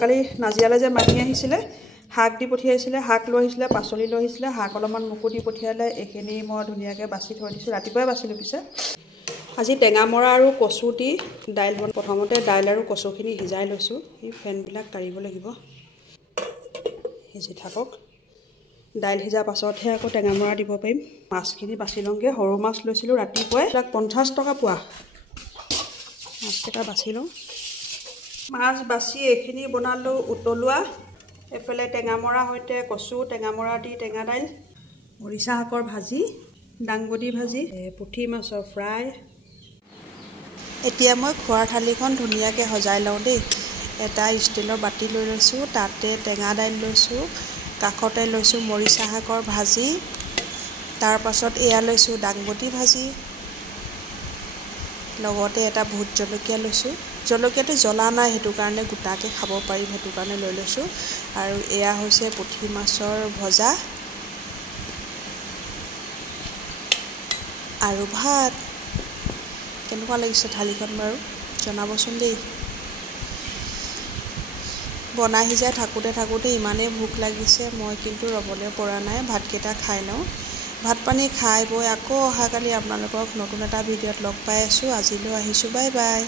কালি নাজিয়ালে যে মাতি আহিছিলে শাক দি পঠিয়াইছিলে শাক লৈ আহিছিলে পাচলি লৈ আহিছিলে শাক অলপমান মুকু দি পঠিয়ালে এইখিনি মই ধুনীয়াকৈ বাছি থৈ দিছোঁ ৰাতিপুৱাই বাছিলোঁ পিছে আজি টেঙামৰা আৰু কচু দি দাইল বন প্ৰথমতে দাইল আৰু কচুখিনি সিজাই লৈছোঁ এই ফেনবিলাক কাঢ়িব লাগিব সিজি থাকক দাইল সিজাৰ পাছতহে আকৌ টেঙামৰা দিব পাৰিম মাছখিনি বাছি লওঁগৈ সৰু মাছ লৈছিলোঁ ৰাতিপুৱাই 50 টকা পোৱা মাছকেইটা বাছি লওঁ মাছ বাছি এইখিনি বনালোঁ উতলোৱা এফালে টেঙামৰা সৈতে কচু টেঙামৰা দি টেঙা দাইল মৰিচা শাকৰ ভাজি দাংবডি ভাজি পুঠি মাছৰ ফ্ৰাই এতিয়া মই খোৱাৰ থালিখন ধুনীয়াকৈ সজাই লওঁ দেই এটা ষ্টিলৰ বাটি লৈ লৈছোঁ তাতে টেঙা দাইল লৈছোঁ কাষতে লৈছোঁ মৰিচা শাকৰ ভাজি তাৰ পাছত এয়া লৈছোঁ দাংবডি ভাজি লগতে এটা ভোট জলকীয়া লৈছোঁ জলকীয়াটো জ্বলা নাই সেইটো কাৰণে গোটাকৈ খাব পাৰিম সেইটো কাৰণে লৈ লৈছোঁ আৰু এয়া হৈছে পুঠি মাছৰ ভজা আৰু ভাত কেনেকুৱা লাগিছে থালিখন বাৰু জনাবচোন দেই বনাই সিজাই থাকোঁতে ইমানেই ভোক লাগিছে মই কিন্তু ৰ'বলৈ পৰা নাই ভাতকেইটা খাই লওঁ ভাত পানী খাই বৈ আকৌ অহাকালি আপোনালোকক নতুন এটা ভিডিঅ'ত লগ পাই আছোঁ আজিলৈ আহিছোঁ বাই বাই